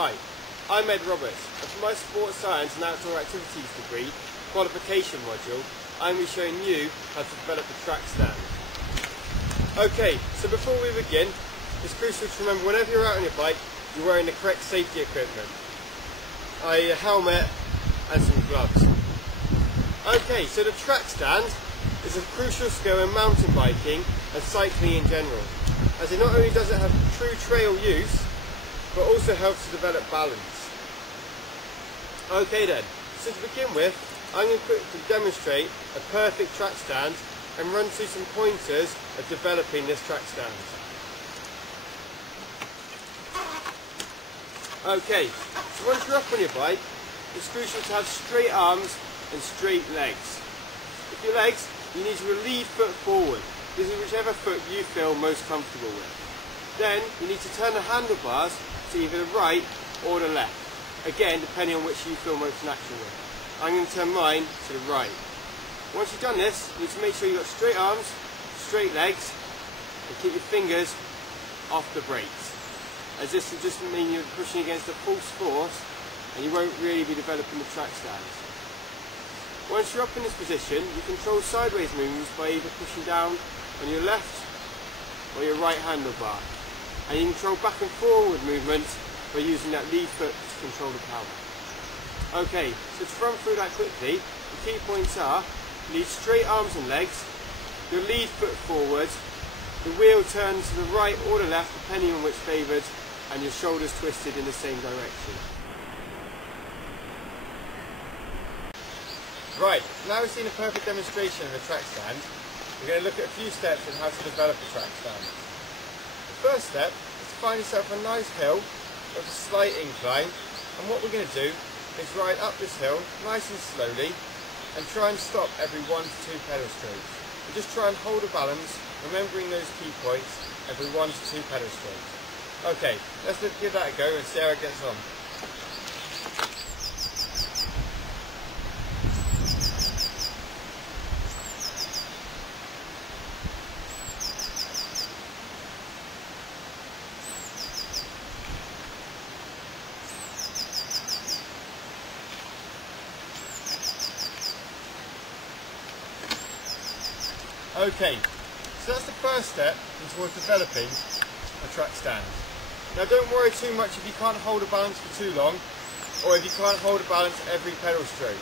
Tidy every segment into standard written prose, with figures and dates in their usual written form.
Hi, I'm Ed Roberts, and for my Sports Science and Outdoor Activities degree qualification module, I'm going to be showing you how to develop a track stand. Okay, so before we begin, it's crucial to remember whenever you're out on your bike, you're wearing the correct safety equipment, i.e. a helmet and some gloves. Okay, so the track stand is a crucial skill in mountain biking and cycling in general, as it not only does it have true trail use, but also helps to develop balance. Okay then, so to begin with, I'm going to quickly demonstrate a perfect track stand and run through some pointers of developing this track stand. Okay, so once you're up on your bike, it's crucial to have straight arms and straight legs. With your legs, you need to lead foot forward. This is whichever foot you feel most comfortable with. Then, you need to turn the handlebars to either the right or the left. Again, depending on which you feel most natural with. I'm going to turn mine to the right. Once you've done this, you need to make sure you've got straight arms, straight legs, and keep your fingers off the brakes. As this will just mean you're pushing against a false force and you won't really be developing the track stand. Once you're up in this position, you control sideways movements by either pushing down on your left or your right handlebar. And you control back and forward movements by using that lead foot to control the power. Okay, so to run through that quickly, the key points are: lead straight arms and legs, your lead foot forward, the wheel turns to the right or the left depending on which favoured, and your shoulders twisted in the same direction. Right, now we've seen a perfect demonstration of a track stand, we're going to look at a few steps on how to develop a track stand. The first step is to find yourself a nice hill with a slight incline, and what we're going to do is ride up this hill nice and slowly and try and stop every 1 to 2 pedal strokes. And just try and hold a balance, remembering those key points every 1 to 2 pedal strokes. Okay, let's give that a go and see how it gets on. Okay, so that's the first step towards developing a track stand. Now don't worry too much if you can't hold a balance for too long, or if you can't hold a balance every pedal stroke.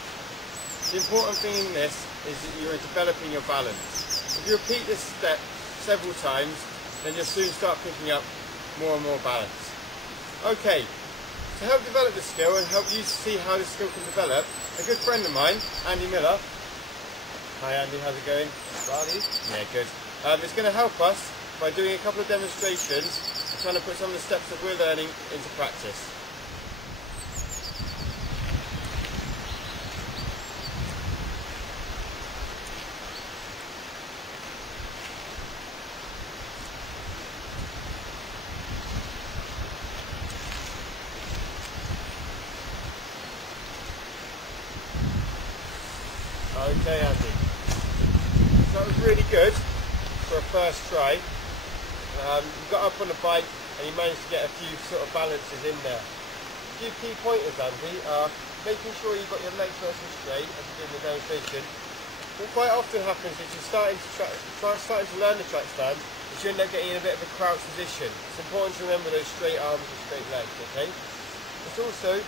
The important thing in this is that you're developing your balance. If you repeat this step several times, then you'll soon start picking up more and more balance. Okay, to help develop the skill and help you see how this skill can develop, a good friend of mine, Andy Miller. Hi Andy, how's it going? Yeah, good. It's going to help us by doing a couple of demonstrations and trying to put some of the steps that we're learning into practice. Okay Andy. That was really good for a first try. You got up on the bike and you managed to get a few sort of balances in there. A few key pointers, Andy, are making sure you've got your legs nice and straight as you do in the demonstration. What quite often happens is you're starting to learn the track stand, is you end up getting in a bit of a crouched position. It's important to remember those straight arms and straight legs, okay? It's also,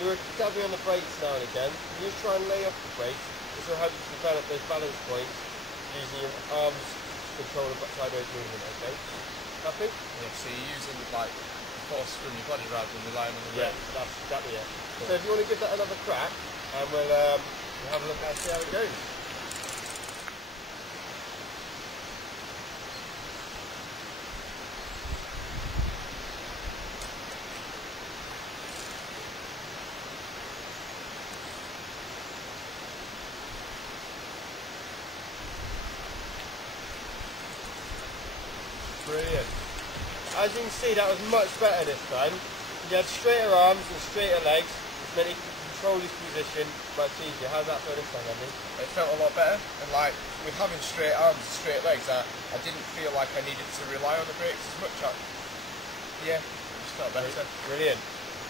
you're dabbing on the brakes now and again, and you just try and lay off the brakes. This will help you develop those balance points using your arms to control the sideways movement, okay? Happy? Yeah, so you're using like force from your body rather than relying on the brake. Yeah, that's exactly it. Cool. So if you want to give that another crack, and we'll have a look and see how it goes. Brilliant. As you can see, that was much better this time. You had straighter arms and straighter legs, which meant you could control this position much easier. How's that feel this time, Andy? It felt a lot better, and like with having straight arms and straight legs, I didn't feel like I needed to rely on the brakes as much. Yeah, it just felt better. Brilliant.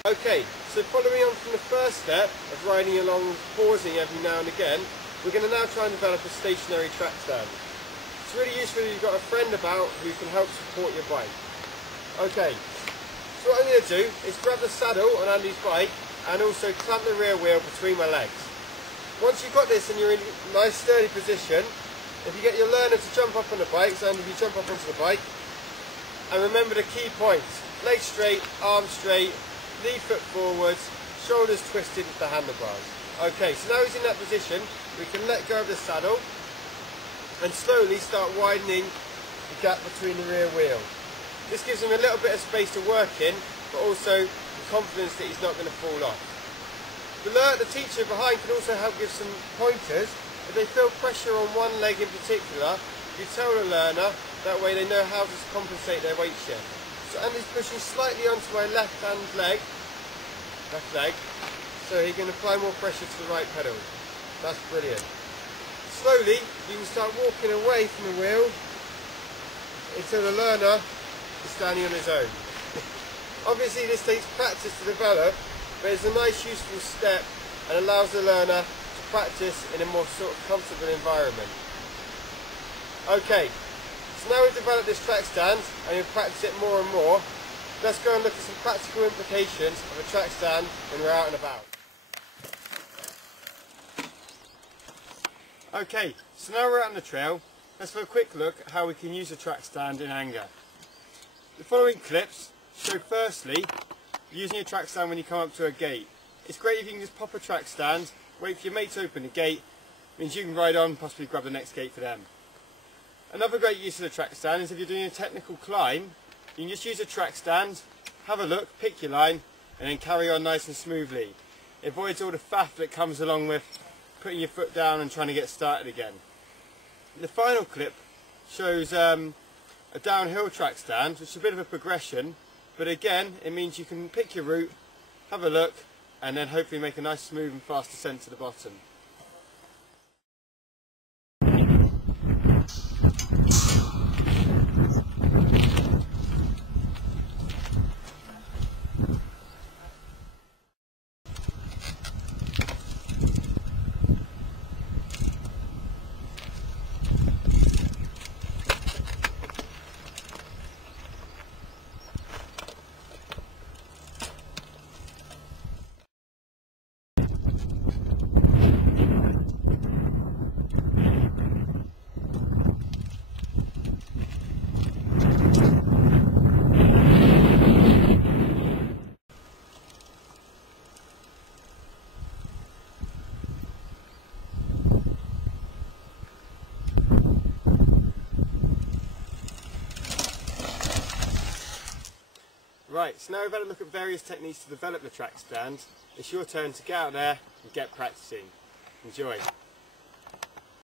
Okay, so following on from the first step of riding along, pausing every now and again, we're going to now try and develop a stationary track stand. It's really useful if you've got a friend about who can help support your bike. Okay, so what I'm going to do is grab the saddle on Andy's bike and also clamp the rear wheel between my legs. Once you've got this and you're in a nice sturdy position, if you get your learner to jump up on the bike, so if you jump up onto the bike, and remember the key points: legs straight, arms straight, knee foot forwards, shoulders twisted with the handlebars. Okay, so now he's in that position, we can let go of the saddle and slowly start widening the gap between the rear wheel. This gives him a little bit of space to work in, but also the confidence that he's not going to fall off. The teacher behind can also help give some pointers. If they feel pressure on one leg in particular, you tell the learner, that way they know how to compensate their weight shift. So Andy's pushing slightly onto my left leg, so he can apply more pressure to the right pedal. That's brilliant. Slowly, you can start walking away from the wheel until the learner is standing on his own. Obviously this takes practice to develop, but it's a nice useful step and allows the learner to practice in a more sort of comfortable environment. Okay, so now we've developed this track stand and we've practiced it more and more, let's go and look at some practical implications of a track stand when we're out and about. Okay, so now we're out on the trail, let's have a quick look at how we can use a track stand in anger. The following clips show firstly using a track stand when you come up to a gate. It's great if you can just pop a track stand, wait for your mate to open the gate, means you can ride on, possibly grab the next gate for them. Another great use of the track stand is if you're doing a technical climb, you can just use a track stand, have a look, pick your line, and then carry on nice and smoothly. It avoids all the faff that comes along with putting your foot down and trying to get started again. The final clip shows a downhill track stand, which is a bit of a progression, but again it means you can pick your route, have a look, and then hopefully make a nice smooth and fast descent to the bottom. Right, so now we've had a look at various techniques to develop the track stand. It's your turn to get out there and get practicing. Enjoy.